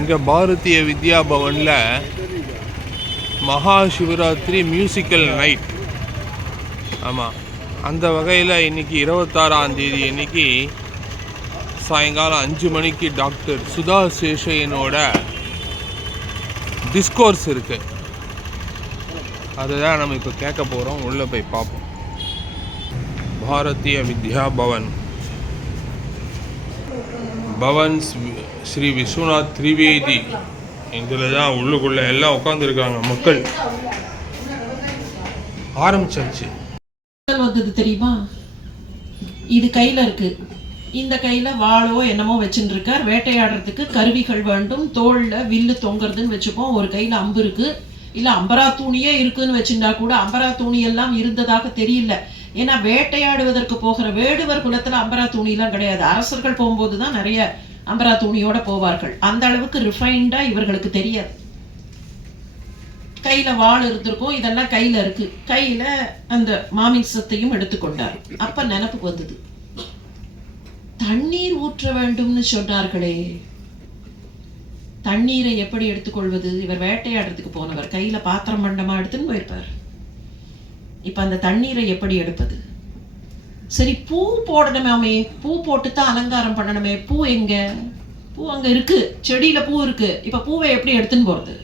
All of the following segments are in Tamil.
இங்கே பாரதிய வித்யா பவனில் மகா சிவராத்திரி மியூசிக்கல் நைட் ஆமாம் அந்த வகையில் இன்னைக்கு இருபத்தாறாம் தேதி இன்னைக்கு சாயங்காலம் அஞ்சு மணிக்கு டாக்டர் சுதா சேஷையனோட டிஸ்கோர்ஸ் இருக்கு. அதுதான் நம்ம இப்போ கேட்க போகிறோம் உள்ளே போய் பார்ப்போம். பாரதிய வித்யா பவன். பவன் ஸ்ரீ- விஸ்வநாத் திரிவேதி. இதில் தான் உள்ளுக்குள்ளே எல்லாம் உட்காந்துருக்காங்க மக்கள். ஆரம்பிச்சாச்சு. வந்தது தெரியுமா? இது கையில இருக்கு. இந்த கையில வாளோ என்னமோ வச்சுட்டு இருக்கார் வேட்டையாடுறதுக்கு கருவிகள் வேண்டும். தோளில் வில்லு தொங்குறதுன்னு வச்சுப்போம். ஒரு கையில அம்பு இருக்கு. இல்ல அம்பரா தூணியே இருக்குன்னு வச்சுருந்தா கூட அம்பரா தூணி எல்லாம் இருந்ததாக தெரியல. ஏன்னா வேட்டையாடுவதற்கு போகிற வேடுவர் குலத்துல அம்பரா தூணிலாம் கிடையாது. அரசர்கள் போகும்போது தான் நிறைய அம்பரா தூணியோட போவார்கள். அந்த அளவுக்கு ரிஃபைன்டாக இவர்களுக்கு தெரியாது. கையில வாள் இருந்திருக்கும் இதெல்லாம் கையில இருக்கு. கையில அந்த மாமிசத்தையும் எடுத்துக்கொண்டார். அப்ப நினப்புக்கு வந்தது. தண்ணீர் ஊற்ற வேண்டும்னு சொன்னார்களே. தண்ணீரை எப்படி எடுத்துக்கொள்வது? இவர் வேட்டையாடுறதுக்கு போனவர். கையில பாத்திரம் மண்டமா எடுத்துன்னு போயிருப்பார். இப்போ அந்த தண்ணீரை எப்படி எடுப்பது? சரி பூ போடணுமே பூ போட்டு தான் அலங்காரம் பண்ணணுமே. பூ எங்க? பூ அங்கே இருக்கு. செடியில் பூ இருக்கு. இப்போ பூவை எப்படி எடுத்துன்னு போகிறது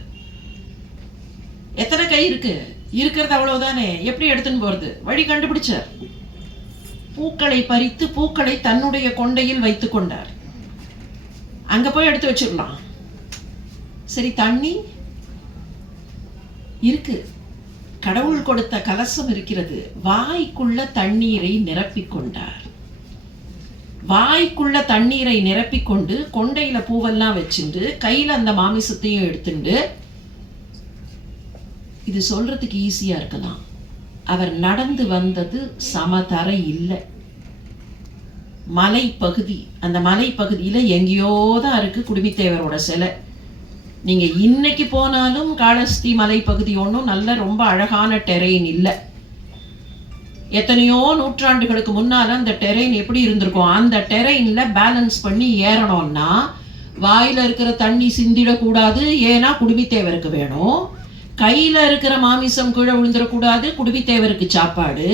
எத்தனை கை இருக்கு? இருக்கிறது அவ்வளவுதானே. எப்படி எடுத்துன்னு போகிறது வழி கண்டுபிடிச்சார். பூக்களை பறித்து பூக்களை தன்னுடைய கொண்டையில் வைத்து கொண்டார். அங்கே போய் எடுத்து வச்சிடலாம். சரி தண்ணி இருக்கு. கடவுள் கொடுத்த கலசம் இருக்கிறது. வாய்க்குள்ள தண்ணீரை நிரப்பிக்கொண்டார் வாய்க்குள்ள தண்ணீரை நிரப்பிக்கொண்டு கொண்டையில பூவெல்லாம் வச்சுண்டு கையில அந்த மாமிசத்தையும் எடுத்துண்டு இது சொல்றதுக்கு ஈஸியா இருக்கலாம். அவர் நடந்து வந்தது சமதரை இல்லை. மலைப்பகுதி அந்த மலைப்பகுதியில எங்கேயோ தான் இருக்கு குடுமித்தேவரோட சிலை. நீங்க இன்னைக்கு போனாலும் காளஸ்தி மலைப்பகுதி ஒன்றும் நல்ல ரொம்ப அழகான டெரெயின் இல்லை. எத்தனையோ நூற்றாண்டுகளுக்கு முன்னால அந்த டெரெயின் எப்படி இருந்திருக்கும்? அந்த டெரெயின்ல பேலன்ஸ் பண்ணி ஏறணும்னா வாயில இருக்கிற தண்ணி சிந்திடக்கூடாது ஏன்னா குடுமித்தேவருக்கு வேணும். கையில இருக்கிற மாமிசம் கீழே விழுந்துடக்கூடாது குடுமித்தேவருக்கு சாப்பாடு.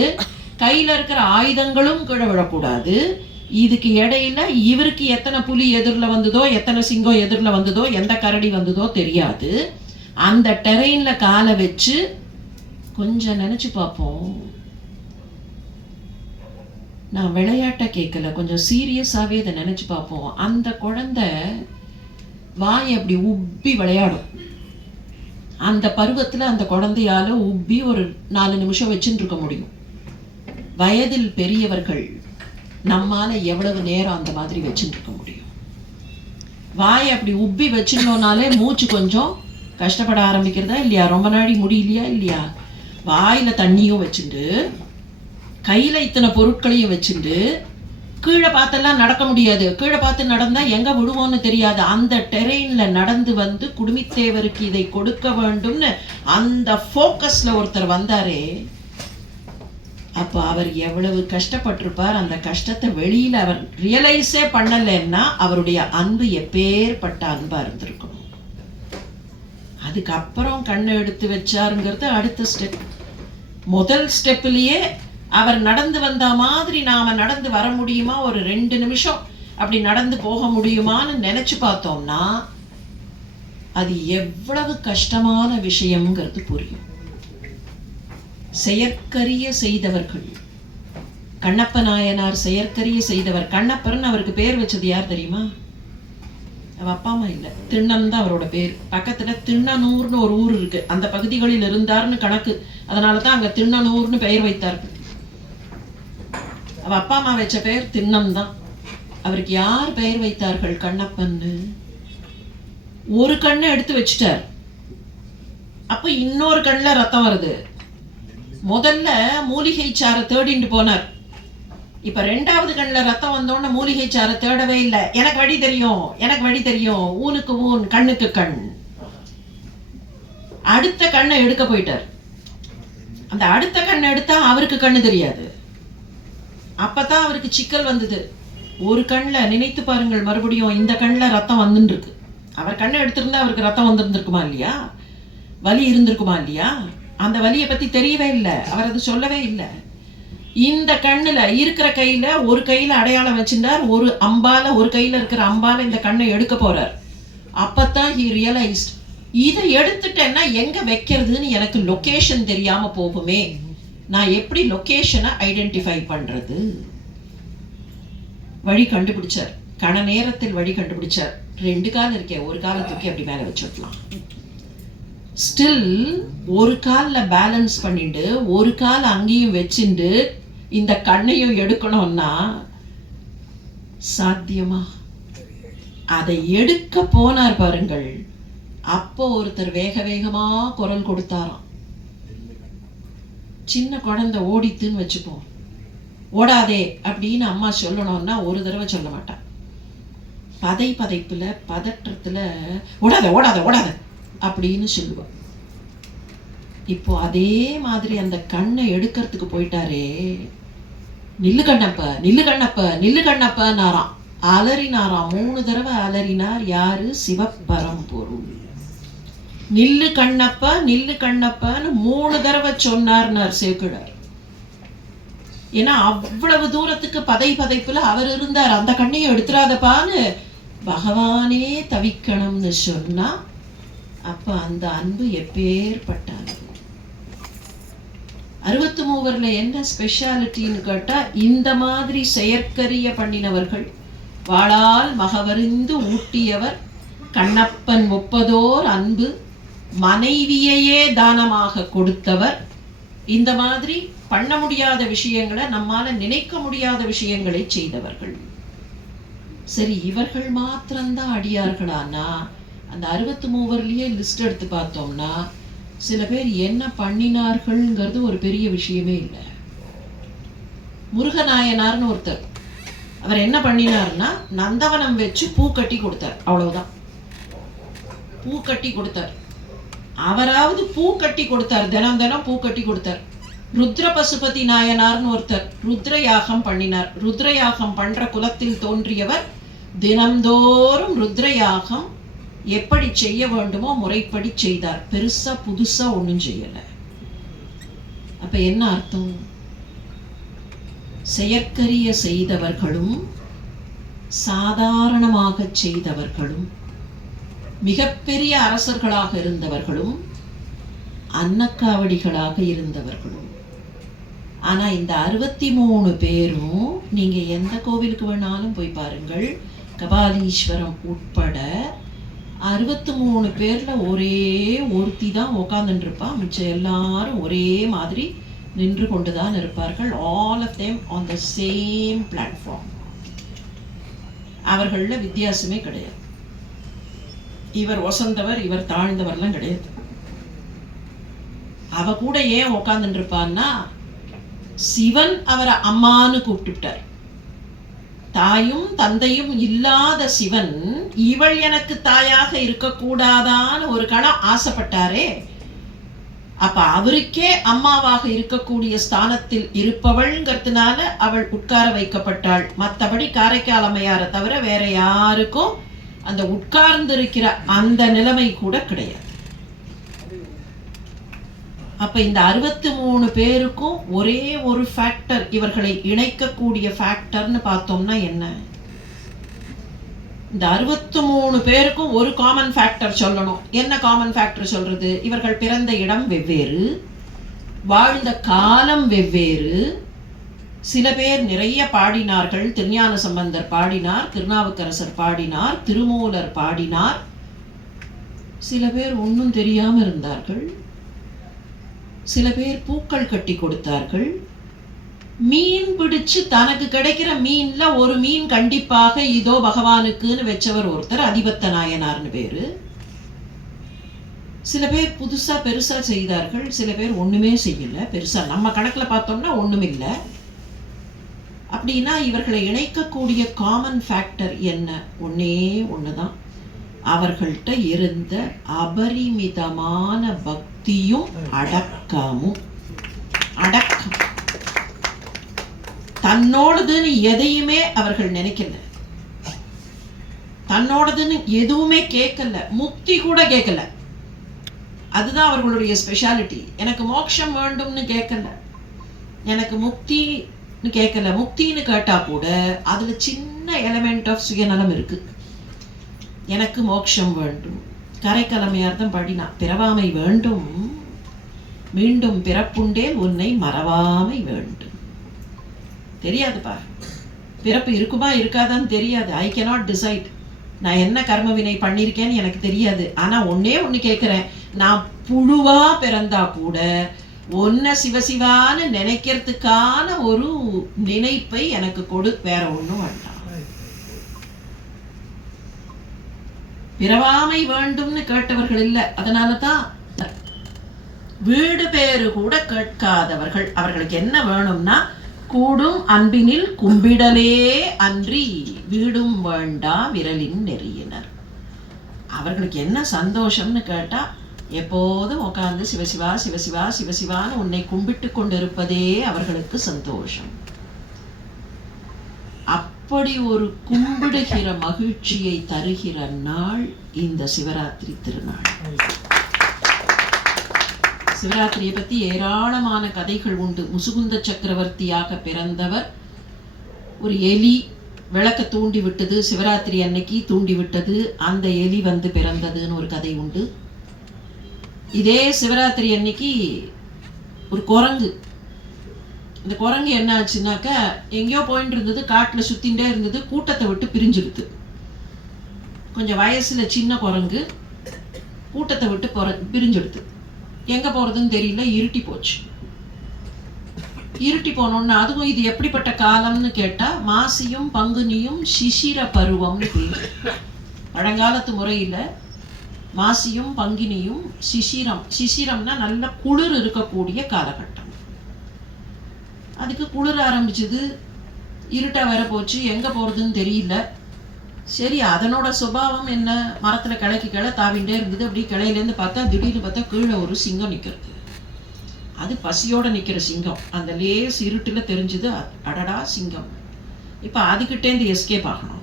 கையில இருக்கிற ஆயுதங்களும் கீழே விழக்கூடாது. இதுக்கு இடையில இவருக்கு எத்தனை புலி எதிரில் வந்ததோ எத்தனை சிங்கம் எதிரில் வந்ததோ எந்த கரடி வந்ததோ தெரியாது. அந்த டெரெயின்ல காலை வச்சு கொஞ்சம் நினைச்சு பார்ப்போம். நான் விளையாட்டை கேட்கல. கொஞ்சம் சீரியஸாகவே இதை நினச்சி பார்ப்போம். அந்த குழந்தை வாய் அப்படி உப்பி விளையாடும். அந்த பருவத்தில் அந்த குழந்தையால உப்பி ஒரு நாலு நிமிஷம் வச்சுட்டு இருக்க முடியும். வயதில் பெரியவர்கள் நம்மால எவ்வளவு நேரம் அந்த மாதிரி வச்சுட்டு இருக்க முடியும்? வாய் அப்படி உப்பி வச்சிருந்தோம்னாலே மூச்சு கொஞ்சம் கஷ்டப்பட ஆரம்பிக்கிறதா இல்லையா? ரொம்ப நாடி முடியலையா இல்லையா? வாயில தண்ணியும் வச்சுட்டு கையில இத்தனை பொருட்களையும் வச்சுட்டு கீழே பார்த்தெல்லாம் நடக்க முடியாது. கீழே பார்த்து நடந்தா எங்க விடுவோம்னு தெரியாது. அந்த டெரெயின்ல நடந்து வந்து குடுமித்தேவருக்கு இதை கொடுக்க வேண்டும்னு அந்த ஃபோக்கஸ்ல ஒருத்தர் வந்தாரே அப்போ அவர் எவ்வளவு கஷ்டப்பட்டிருப்பார் அந்த கஷ்டத்தை வெளியில அவர் ரியலைஸே பண்ணலைன்னா அவருடைய அன்பு எப்பேற்பட்ட அன்பாக இருந்திருக்கணும் அதுக்கப்புறம் கண்ணை எடுத்து வச்சாருங்கிறது அடுத்த ஸ்டெப் முதல் ஸ்டெப்லயே அவர் நடந்து வந்த மாதிரி நாம நடந்து வர முடியுமா? ஒரு ரெண்டு நிமிஷம் அப்படி நடந்து போக முடியுமான்னு நினைச்சு பார்த்தோம்னா அது எவ்வளவு கஷ்டமான விஷயம்ங்கிறது புரியும். செயற்கரிய செய்தவர்கள். கண்ணப்ப நாயனார் செயற்கரிய செய்தவர். கண்ணப்பர்னு அவருக்கு பேர் வச்சது யார் தெரியுமா? அவ அப்பா அம்மா இல்லை. திண்ணன் தான் அவரோட பேர். பக்கத்துல திண்ணனூர்னு ஒரு ஊர் இருக்கு. அந்த பகுதிகளில் இருந்தார்னு கணக்கு. அதனால தான் அங்க திண்ணனூர்னு பெயர் வைத்தார்கள் அவ அப்பா அம்மா வச்ச பெயர் திண்ணம் தான். அவருக்கு யார் பெயர் வைத்தார்கள் கண்ணப்பன்னு? ஒரு கண்ணை எடுத்து வச்சுட்டார். அப்போ இன்னொரு கண்ணில் ரத்தம் வருது. முதல்ல மூலிகை சாரை தேடிட்டு போனார். இப்ப ரெண்டாவது கண்ணில் ரத்தம் வந்தோடனே மூலிகை சாரை தேடவே இல்லை. எனக்கு வழி தெரியும் எனக்கு வழி தெரியும். ஊனுக்கு ஊன் கண்ணுக்கு கண். அடுத்த கண்ணை எடுக்க போயிட்டார். அந்த அடுத்த கண்ணை எடுத்தா அவருக்கு கண்ணு தெரியாது. அப்பதான் அவருக்கு சிக்கல் வந்தது. ஒரு கண்ணில் நினைத்து பாருங்கள் மறுபடியும் இந்த கண்ணில் ரத்தம் வந்துன்னு இருக்கு அவர் கண்ணை எடுத்திருந்தா அவருக்கு ரத்தம் வந்திருந்திருக்குமா இல்லையா? வலி இருந்திருக்குமா இல்லையா? அந்த வலியை பத்தி தெரியவே இல்லை. அவர் அது சொல்லவே இல்லை. இந்த கண்ணுல இருக்கிற கையில ஒரு கையில அடையாளம் வச்சிருந்தார் ஒரு அம்பால ஒரு கையில இருக்கிற அம்பால இந்த கண்ணை எடுக்க போறார். அப்பத்தான் ஹி ரியலைஸ்ட் இதை எடுத்துட்டேன்னா எங்க வைக்கிறதுன்னு எனக்கு லொக்கேஷன் தெரியாம போகுமே. நான் எப்படி லொக்கேஷனை ஐடென்டிஃபை பண்றது? வழி கண்டுபிடிச்சார். கண நேரத்தில் வழி கண்டுபிடிச்சார். ரெண்டு கால் இருக்கே ஒரு காலை தூக்கி அப்படி மேலே வச்சுடலாம் ஸ்டில் ஒரு காலில் பேலன்ஸ் பண்ணிட்டு ஒரு கால் அங்கேயும் வச்சுட்டு இந்த கண்ணையும் எடுக்கணும்னா சாத்தியமா? அதை எடுக்க போனார் பாருங்கள். அப்போ ஒருத்தர் வேக வேகமா குரல் கொடுத்தாராம். சின்ன குழந்தை ஓடித்துன்னு வச்சுப்போம். ஓடாதே அப்படின்னு அம்மா சொல்லணும்னா ஒரு தடவை சொல்ல மாட்டான் பதை பதைப்புல பதற்றத்துல ஓடாத ஓடாத ஓடாத. அப்படின்னு சொல்லுவா இப்போ அதே மாதிரி அந்த கண்ணை எடுக்கிறதுக்கு போயிட்டாரே. நில்லு கண்ணப்ப நில்லு கண்ணப்ப நில்லு கண்ணப்பனாராம் அலறினாராம். மூணு தடவை அலறினார். யாரு? சிவபரம்பொருள் நில்லு கண்ணப்ப நில்லு கண்ணப்பன்னு மூணு தடவை சொன்னார்னார் சேக்கிழார். ஏன்னா அவ்வளவு தூரத்துக்கு பதை பதைப்புல அவர் இருந்தார். அந்த கண்ணையும் எடுத்துடாதப்பான்னு பகவானே தவிக்கணும்னு சொன்னா அப்ப அந்த அன்பு எப்பேற்பட்ட அன்பு அறுபத்தி மூவர்ல என்ன ஸ்பெஷாலிட்டின்னு கேட்டா இந்த மாதிரி செயற்கரிய பண்ணினவர்கள் வாழால் மகவறிந்து ஊட்டியவர் கண்ணப்பன் முப்பதோர் அன்பு மனைவியையே தானமாக கொடுத்தவர். இந்த மாதிரி பண்ண முடியாத விஷயங்களை நம்மால நினைக்க முடியாத விஷயங்களை செய்தவர்கள். சரி இவர்கள் மாத்திரம்தான் அடியார்களானா? அந்த அறுபத்து மூவர்லேயே லிஸ்ட் எடுத்து பார்த்தோம்னா சில பேர் என்ன பண்ணினார்கள்ங்கிறது ஒரு பெரிய விஷயமே இல்லை. முருகநாயனார்னு ஒருத்தர். அவர் என்ன பண்ணினார்னா நந்தவனம் வச்சு பூ கட்டி கொடுத்தார். அவ்வளவுதான். பூ கட்டி கொடுத்தார். அவராவது பூ கட்டி கொடுத்தார். தினம் தினம் பூ கட்டி கொடுத்தார். ருத்ர பசுபதி நாயனார்னு ஒருத்தர் ருத்ர யாகம் பண்ணினார். ருத்ர யாகம் பண்ற குலத்தில் தோன்றியவர் தினம்தோறும் ருத்ர யாகம் எப்படி செய்ய வேண்டுமோ முறைப்படி செய்தார். பெருசா புதுசா ஒன்றும் செய்யலை. அப்ப என்ன அர்த்தம்? செயற்கரிய செய்தவர்களும் சாதாரணமாக செய்தவர்களும் மிகப்பெரிய அரசர்களாக இருந்தவர்களும் அன்னக்காவடிகளாக இருந்தவர்களும். ஆனா இந்த அறுபத்தி மூணு பேரும் நீங்க எந்த கோவிலுக்கு வேணாலும் போய் பாருங்கள். கபாலீஸ்வரம் உட்பட அறுபத்தி மூணு பேரில் ஒரே ஒருத்தி தான் உட்காந்துட்டு மிச்சம் எல்லாரும் ஒரே மாதிரி நின்று கொண்டுதான் இருப்பார்கள். All of them on the same platform அவர்களில் வித்தியாசமே கிடையாது. இவர் ஒசந்தவர் இவர் தாழ்ந்தவர்லாம் கிடையாது. அவ கூட ஏன் உட்காந்துட்டு இருப்பான்னா சிவன் அவரை அம்மான்னு கூப்பிட்டுட்டார். தாயும் தந்தையும் இல்லாத சிவன் இவள் எனக்கு தாயாக இருக்கக்கூடாதான்னு ஒரு கணம் ஆசைப்பட்டாரே. அப்ப அவருக்கே அம்மாவாக இருக்கக்கூடிய ஸ்தானத்தில் இருப்பவள்ங்கிறதுனால அவள் உட்கார வைக்கப்பட்டாள். மற்றபடி காரைக்கால் அம்மையாரை தவிர வேற யாருக்கும் அந்த உட்கார்ந்திருக்கிற அந்த நிலைமை கூட கிடையாது. அப்போ இந்த அறுபத்தி மூணு பேருக்கும் ஒரே ஒரு ஃபேக்டர் இவர்களை இணைக்கக்கூடிய ஃபேக்டர்னு பார்த்தோம்னா என்ன? இந்த அறுபத்தி மூணு பேருக்கும் ஒரு காமன் ஃபேக்டர் சொல்லணும். என்ன காமன் ஃபேக்டர் சொல்றது? இவர்கள் பிறந்த இடம் வெவ்வேறு வாழ்ந்த காலம் வெவ்வேறு. சில பேர் நிறைய பாடினார்கள். திருஞான சம்பந்தர் பாடினார் திருநாவுக்கரசர் பாடினார் திருமூலர் பாடினார். சில பேர் ஒன்றும் தெரியாமல் இருந்தார்கள். சில பேர் பூக்கள் கட்டி கொடுத்தார்கள். மீன் பிடிச்சு தனக்கு கிடைக்கிற மீன்ல ஒரு மீன் கண்டிப்பாக இதோ பகவானுக்குன்னு வச்சவர் ஒருத்தர் அதிபத்த நாயனார்னு பேரு. சில பேர் புதுசா பெருசா செய்தார்கள் சில பேர் ஒண்ணுமே செய்யல. பெருசா நம்ம கணக்குல பார்த்தோம்னா ஒண்ணும் இல்லை. அப்படின்னா இவர்களை இணைக்கக்கூடிய காமன் ஃபேக்டர் என்ன? ஒன்னே ஒண்ணுதான். அவர்கள்ட்ட இருந்த அபரிமிதமான பக்தியும் அடக்கமும் அடக்கம். தன்னோடதுன்னு எதையுமே அவர்கள் நினைக்கல. தன்னோடதுன்னு எதுவுமே கேட்கல முக்தி கூட கேட்கல அதுதான் அவர்களுடைய ஸ்பெஷாலிட்டி எனக்கு மோட்சம் வேண்டும்னு கேட்கல எனக்கு முக்தின்னு கேட்கல முக்தின்னு கேட்டால் கூட அதில் சின்ன எலமெண்ட் ஆஃப் சுயநலம் இருக்குது எனக்கு மோட்சம் வேண்டும். கரைக்கலமையார்த்தம் படினா பிறவாமை வேண்டும். மீண்டும் பிறப்புண்டே உன்னை மறவாமை வேண்டும். தெரியாதுப்பா. பிறப்பு இருக்குமா இருக்காதான்னு தெரியாது. ஐ கெனாட் டிசைட் நான் என்ன கர்ம வினை பண்ணியிருக்கேன்னு எனக்கு தெரியாது. ஆனால் ஒன்றே ஒன்று கேட்குறேன் நான் புழுவா பிறந்தா கூட ஒன்ன சிவசிவான்னு நினைக்கிறதுக்கான ஒரு நினைப்பை எனக்கு கொடு. வேற ஒன்றும் வேண்டாம். பிறவாமை வேண்டும்னு கேட்டவர்கள் இல்லை. அதனால தான் வீடு பேரு கூட கேட்காதவர்கள். அவர்களுக்கு என்ன வேணும்னா கூடும் அன்பினில் கும்பிடலே அன்றி வீடும் வேண்டா விரலின் நெறியினர். அவர்களுக்கு என்ன சந்தோஷம்னு கேட்டா எப்போதும் உட்கார்ந்து சிவசிவா சிவசிவா சிவசிவான்னு உன்னை கும்பிட்டு கொண்டிருப்பதே அவர்களுக்கு சந்தோஷம். அப்படி ஒரு கும்பிடுகிற மகிழ்ச்சியை தருகிற நாள் இந்த சிவராத்திரி திருநாள். சிவராத்திரியை பத்தி ஏராளமான கதைகள் உண்டு. முசுகுந்த சக்கரவர்த்தியாக பிறந்தவர் ஒரு எலி விளக்க தூண்டி விட்டது சிவராத்திரி அன்னைக்கு தூண்டி விட்டது அந்த எலி வந்து பிறந்ததுன்னு ஒரு கதை உண்டு. இதே சிவராத்திரி அன்னைக்கு ஒரு குரங்கு இந்த குரங்கு என்ன ஆச்சுன்னாக்கா எங்கேயோ போயிட்டு இருந்தது காட்டுல சுத்தின்டே இருந்தது கூட்டத்தை விட்டு பிரிஞ்சிடுது. கொஞ்சம் வயசுல சின்ன குரங்கு கூட்டத்தை விட்டு குர பிரிஞ்செடுத்து எங்க போறதுன்னு தெரியல இருட்டி போச்சு. இருட்டி போனோம்னா அதுவும் இது எப்படிப்பட்ட காலம்னு கேட்டால் மாசியும் பங்குனியும் சிசிர பருவம்னு பேரு. பழங்காலத்து முறையில மாசியும் பங்கினியும் சிசிரம் சிசிரம்னா நல்ல குளிர் இருக்கக்கூடிய காலகட்டம். அதுக்கு குளிர ஆரம்பிச்சது. இருட்டாக வேற போச்சு. எங்கே போகிறதுன்னு தெரியல. சரி அதனோட சுபாவம் என்ன? மரத்தில் கிளைக்கு கிளை தாவிண்டே இருந்தது. அப்படியே கிளையிலேருந்து பார்த்தா திடீர்னு பார்த்தா கீழே ஒரு சிங்கம் நிற்கிறது அது பசியோட நிற்கிற சிங்கம். அந்த லேஸ் இருட்டில் தெரிஞ்சது. அடடா சிங்கம். இப்போ அதுக்கிட்டேருந்து எஸ்கேப் ஆகணும்.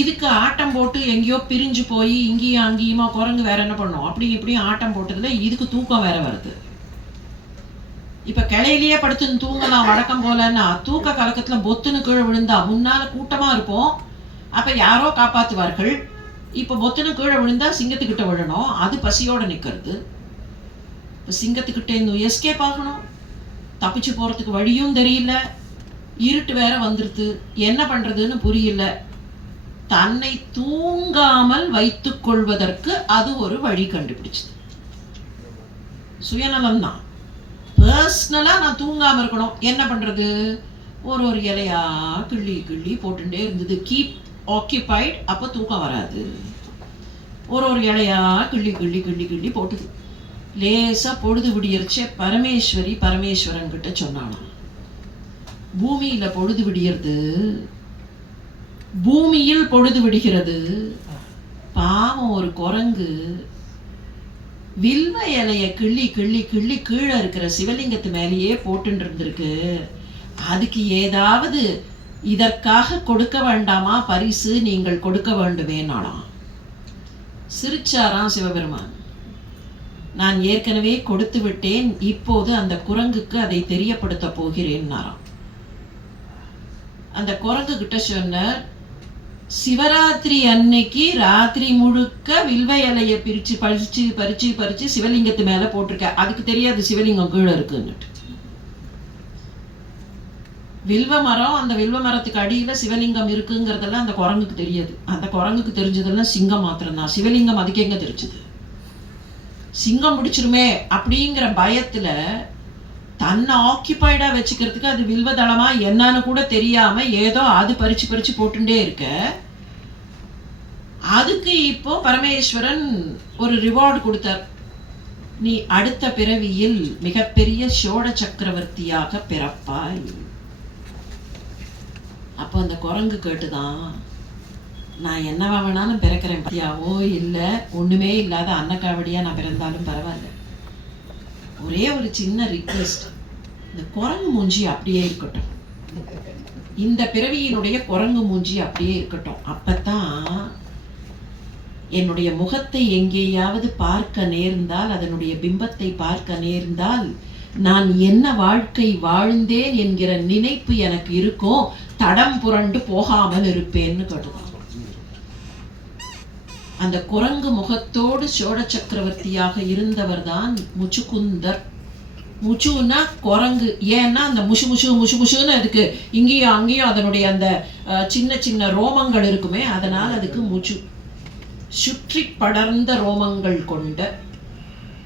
இதுக்கு ஆட்டம் போட்டு எங்கேயோ பிரிஞ்சு போய் இங்கேயும் அங்கேயுமா குரங்கு வேற என்ன பண்ணும்? அப்படி இப்படியும் ஆட்டம் போட்டதில் இதுக்கு தூக்கம் வேற வருது. இப்ப கிளையிலேயே படுத்துன்னு தூங்கலாம் வழக்கம் போலன்னா தூக்க கலக்கத்துல பொத்துன்னு கீழே விழுந்தா முன்னால கூட்டமா இருப்போம். அப்ப யாரோ காப்பாத்துவார்கள். இப்ப பொத்துன்னு கீழே விழுந்தா சிங்கத்துக்கிட்ட விழணும். அது பசியோட நிக்கிறது. இப்ப சிங்கத்துக்கிட்ட இந்த எஸ்கேப் ஆகணும். தப்பிச்சு போறதுக்கு வழியும் தெரியல. இருட்டு வேற வந்துருது. என்ன பண்றதுன்னு புரியல. தன்னை தூங்காமல் வைத்துக் கொள்வதற்கு அது ஒரு வழி கண்டுபிடிச்சது. சுயநலம் தான் பர்சனலாக நான் தூங்காமல் இருக்கணும். என்ன பண்ணுறது ஒரு ஒரு இலையா கிள்ளி கிள்ளி போட்டுட்டே இருந்தது. கீப் ஆக்கியபைட் அப்போ தூக்கம் வராது. ஒரு ஒரு இலையா கிள்ளி கிள்ளி கிள்ளி கிள்ளி போட்டுது. லேசாக பொழுது விடியறச்சே பரமேஸ்வரி பரமேஸ்வரன் கிட்ட பூமியில் பொழுது விடியறது பூமியில் பொழுது விடுகிறது. பாவம் ஒரு குரங்கு வில்வ இலைய கிள்ளி கிள்ளி கிள்ளி கீழே இருக்கிற சிவலிங்கத்து மேலேயே போட்டுட்டு இருந்திருக்கு அதுக்கு ஏதாவது இதற்காக கொடுக்க வேண்டாமா? பரிசு நீங்கள் கொடுக்க வேண்டுமேனாலாம் சிரிச்சாராம் சிவபெருமான். நான் ஏற்கனவே கொடுத்து விட்டேன் இப்போது அந்த குரங்குக்கு அதை தெரியப்படுத்த போகிறேன்னாராம். அந்த குரங்கு கிட்ட சொன்ன சிவராத்திரி அன்னைக்கு ராத்திரி முழுக்க வில்வ இலையை பிரிச்சு பறிச்சு பறிச்சு பறிச்சு சிவலிங்கத்து மேல போட்டிருக்க. அதுக்கு தெரியாது சிவலிங்கம் கீழே இருக்குன்னுட்டு. வில்வ மரம் அந்த வில்வ மரத்துக்கு அடியில சிவலிங்கம் இருக்குங்கிறதெல்லாம் அந்த குரங்குக்கு தெரியாது. அந்த குரங்குக்கு தெரிஞ்சதெல்லாம் சிங்கம் மாத்திரம்தான். சிவலிங்கம் அதுக்கு எங்கே தெரிஞ்சது? சிங்கம் முடிச்சிருமே அப்படிங்கிற பயத்துல தன்னை ஆக்கியபைடா வச்சுக்கிறதுக்கு அது வில்வதளமா என்னன்னு கூட தெரியாம ஏதோ அது பறிச்சு பறிச்சு போட்டுட்டே இருக்க. அதுக்கு இப்போ பரமேஸ்வரன் ஒரு ரிவார்டு கொடுத்தார். நீ அடுத்த பிறவியில் மிகப்பெரிய சோழ சக்கரவர்த்தியாக பிறப்பாய். அப்போ அந்த குரங்கு கேட்டுதான் நான் என்னவா வேணாலும் பிறக்கிறேன் பத்தியாவோ இல்லை ஒண்ணுமே இல்லாத அன்னக்காவடியா நான் பிறந்தாலும் பரவாயில்ல. ஒரே ஒரு சின்ன ரிக்வெஸ்ட் இந்த குரங்கு மூஞ்சி அப்படியே இருக்கட்டும். இந்த பிறவியினுடைய குரங்கு மூஞ்சி அப்படியே இருக்கட்டும். அப்பதான் என்னுடைய முகத்தை எங்கேயாவது பார்க்க நேர்ந்தால் அதனுடைய பிம்பத்தை பார்க்க நேர்ந்தால் நான் என்ன வாழ்க்கை வாழ்ந்தேன் என்கிற நினைப்பு எனக்கு இருக்கும். தடம் புரண்டு போகாமல் இருப்பேன்னு கடுதான் அந்த குரங்கு முகத்தோடு சோழ சக்கரவர்த்தியாக இருந்தவர் தான் முச்சுக்குந்தர். முச்சுன்னா குரங்கு. ஏன்னா அந்த முஷு முஷு முஷு முஷுன்னு அதுக்கு இங்கேயும் அங்கேயும் அதனுடைய அந்த சின்ன சின்ன ரோமங்கள் இருக்குமே அதனால் அதுக்கு முச்சு. சுற்றி படர்ந்த ரோமங்கள் கொண்ட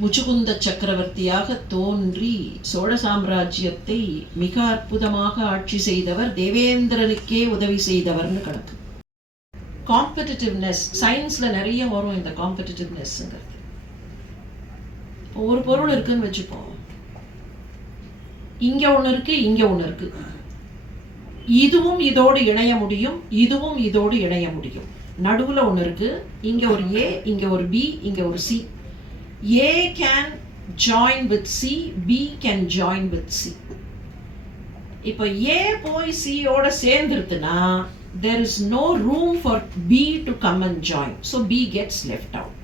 முச்சுகுந்த சக்கரவர்த்தியாக தோன்றி சோழ சாம்ராஜ்யத்தை மிக அற்புதமாக ஆட்சி செய்தவர் தேவேந்திரனுக்கே உதவி செய்தவர்னு கணக்கு. காம்படிட்டிவ்னஸ் சயின்ஸில் நிறைய வரும் இந்த காம்படிட்டிவ்னஸ்ங்கிறது ஒரு பொருள் இருக்குன்னு வச்சுப்போம். இங்கே ஒன்று இருக்குது இங்கே ஒன்று இருக்குது இதுவும் இதோடு இணைய முடியும் இதுவும் இதோடு இணைய முடியும். நடுவில் ஒன்று இருக்குது இங்கே ஒரு ஏ இங்கே ஒரு பி இங்கே ஒரு C A can join with C B can join with C இப்போ ஏ போய் சியோட சேர்ந்துருதுன்னா there is no room for B to come and join. So B gets left out.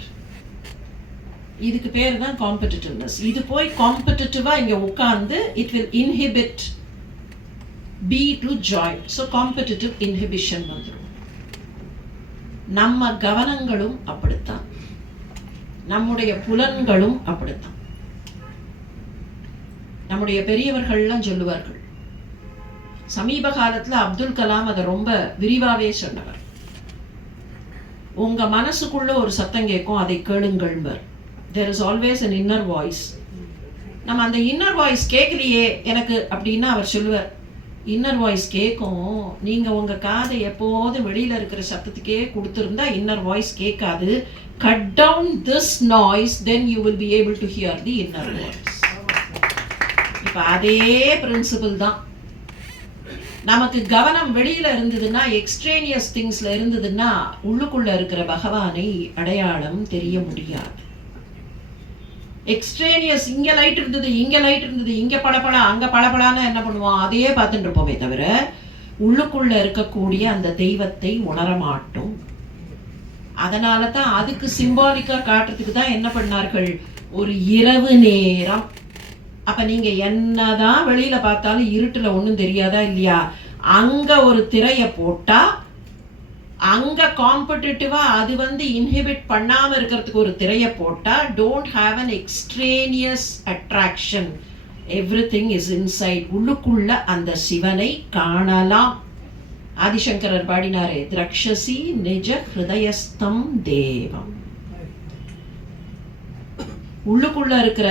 இதுக்கு பேர் தான் காம்படிட்டிவ்னஸ் இது போய் காம்படிட்டிவாக இங்கே உட்கார்ந்து it will inhibit B to join so competitive inhibition வந்துடும் நம்ம கவனங்களும் அப்படித்தான். நம்முடைய புலன்களும் அப்படித்தான். நம்முடைய பெரியவர்கள்லாம் சொல்லுவார்கள் சமீப காலத்துல அப்துல் கலாம் அதை ரொம்ப விரிவாவே சொன்னவர். உங்க மனசுக்குள்ள ஒரு சத்தம் கேட்கும் அதை கேளுங்கள்வர் there is always an inner voice நம்ம அந்த இன்னர் வாய்ஸ் கேட்கலையே எனக்கு அப்படின்னா அவர் சொல்லுவார் இன்னர் வாய்ஸ் கேட்கும். நீங்க உங்க காதை எப்போதும் வெளியில இருக்கிற சத்தத்துக்கே கொடுத்துருந்தா இன்னர் வாய்ஸ் கேட்காது. Cut down this noise then you will be able to hear the inner voice இப்போ அதே பிரின்சிபிள் தான். நமக்கு கவனம் வெளியில இருந்ததுன்னா எக்ஸ்ட்ரேனியஸ் திங்ஸ்ல இருந்ததுன்னா உள்ளுக்குள்ள இருக்கிற பகவானை அடையாளம் தெரிய முடியாது. எக்ஸ்ட்ரேனியஸ் இங்க லைட் இருந்தது இங்க லைட் இருந்தது இங்க பளபள அங்க பளபளான்னு என்ன பண்ணுவோம்? அதையே பார்த்துட்டு இருப்போமே தவிர உள்ளுக்குள்ள இருக்கக்கூடிய அந்த தெய்வத்தை உணர மாட்டோம். அதனால தான் அதுக்கு சிம்பாலிக்கா காட்டுறதுக்கு தான் என்ன பண்ணார்கள்? ஒரு இரவு நேரம் அப்போ நீங்கள் என்னதான் வெளியில் பார்த்தாலும் இருட்டில் ஒன்றும் தெரியாதா இல்லையா? அங்கே ஒரு திரையை போட்டால் அங்கே காம்படிட்டிவாக அது வந்து இன்ஹிபிட் பண்ணாமல் இருக்கிறதுக்கு ஒரு திரையை போட்டால் don't have an extraneous attraction everything is inside உள்ளுக்குள்ள அந்த சிவனை காணலாம். ஆதிசங்கரர் பாடினாரே திரக்ஷசி நிஜ ஹிருதயஸ்தம் தேவம். உள்ளுக்குள்ள இருக்கிற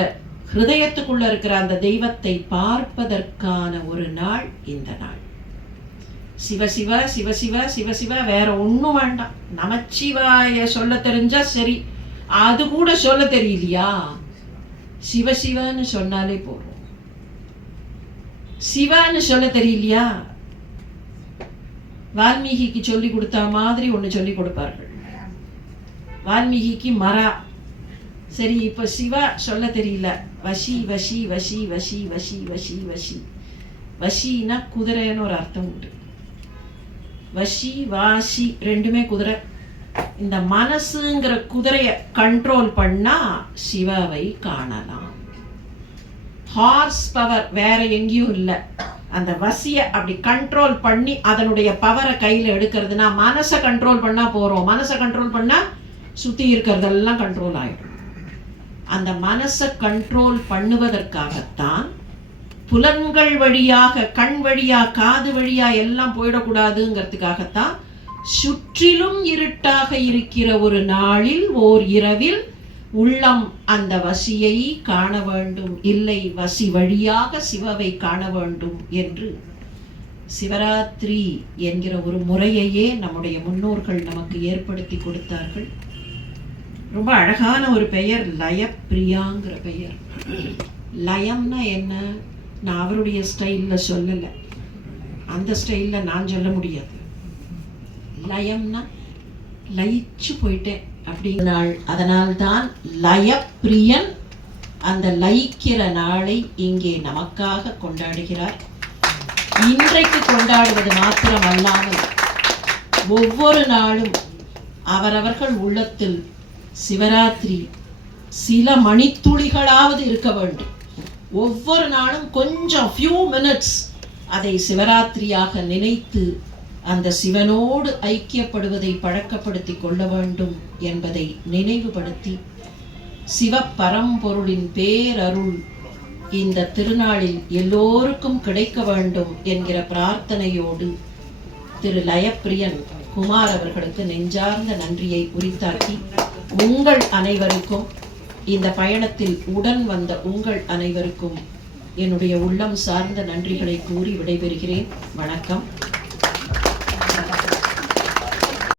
ஹிருதயத்துக்குள்ள இருக்கிற அந்த தெய்வத்தை பார்ப்பதற்கான ஒரு நாள் இந்த நாள். சிவ சிவ சிவ சிவ சிவ சிவ வேற ஒண்ணும் வேண்டாம். நமச்சிவாய சொல்ல தெரிஞ்சா சரி. அது கூட சொல்ல தெரியலையா? சிவ சிவன்னு சொன்னாலே போதும். சிவான்னு சொல்ல தெரியலையா? வால்மீகிக்கு சொல்லி கொடுத்த மாதிரி ஒண்ணு சொல்லி கொடுப்பார்கள். வால்மீகிக்கு மரா. சரி இப்ப சிவா சொல்ல தெரியல. வசி வசி வசி வசி வசி வசி வசி வசின்னா குதிரைன்னு ஒரு அர்த்தம் உண்டு. வசி வாசி ரெண்டுமே குதிரை. இந்த மனசுங்கிற குதிரைய கண்ட்ரோல் பண்ணா சிவாவை காணலாம். ஹார்ஸ் பவர் வேற எங்கேயும் இல்லை. அந்த வசிய அப்படி கண்ட்ரோல் பண்ணி அதனுடைய பவரை கையில் எடுக்கிறதுனா மனசை கண்ட்ரோல் பண்ணா போறோம். மனசை கண்ட்ரோல் பண்ணா சுத்தி இருக்கிறதெல்லாம் கண்ட்ரோல் ஆயிடும். அந்த மனசை கண்ட்ரோல் பண்ணுவதற்காகத்தான் புலன்கள் வழியாக கண் வழியா காது வழியா எல்லாம் போயிடக்கூடாதுங்கிறதுக்காகத்தான் சுற்றிலும் இருட்டாக இருக்கிற ஒரு நாளில் ஓர் இரவில் உள்ளம் அந்த வசியை காண வேண்டும். இல்லை வசி வழியாக சிவவை காண வேண்டும் என்று. சிவராத்திரி என்கிற ஒரு முறையையே நம்முடைய முன்னோர்கள் நமக்கு ஏற்படுத்தி கொடுத்தார்கள். ரொம்ப அழகான ஒரு பெயர் லயப்பிரியாங்கிற பெயர். லயம்னா என்ன? நான் அவருடைய ஸ்டைலில் சொல்லலை. அந்த ஸ்டைலில் நான் சொல்ல முடியாது. லயம்னா லயிச்சு போயிட்டேன் அப்படிங்கிற நாள் அதனால்தான் லயப்பிரியன் அந்த லயிக்கிற நாளை இங்கே நமக்காக கொண்டாடுகிறார். இன்றைக்கு கொண்டாடுவது மாத்திரம் அல்லாமல் ஒவ்வொரு நாளும் அவரவர்கள் உள்ளத்தில் சிவராத்திரி. சில மணித்துளிகளாவது இருக்க வேண்டும். ஒவ்வொரு நாளும் கொஞ்சம் ஃபியூ மினிட்ஸ் அதை சிவராத்திரியாக நினைத்து அந்த சிவனோடு ஐக்கியப்படுவதை பழக்கப்படுத்தி கொள்ள வேண்டும் என்பதை நினைவுபடுத்தி சிவப்பரம்பொருளின் பேரருள் இந்த திருநாளில் எல்லோருக்கும் கிடைக்க வேண்டும் என்கிற பிரார்த்தனையோடு திரு லயப்பிரியன் குமார் அவர்களுக்கு நெஞ்சார்ந்த நன்றியை உரித்தாக்கி உங்கள் அனைவருக்கும் இந்த பயணத்தில் உடன் வந்த உங்கள் அனைவருக்கும் என்னுடைய உள்ளம் சார்ந்த நன்றிகளை கூறி விடைபெறுகிறேன். வணக்கம்.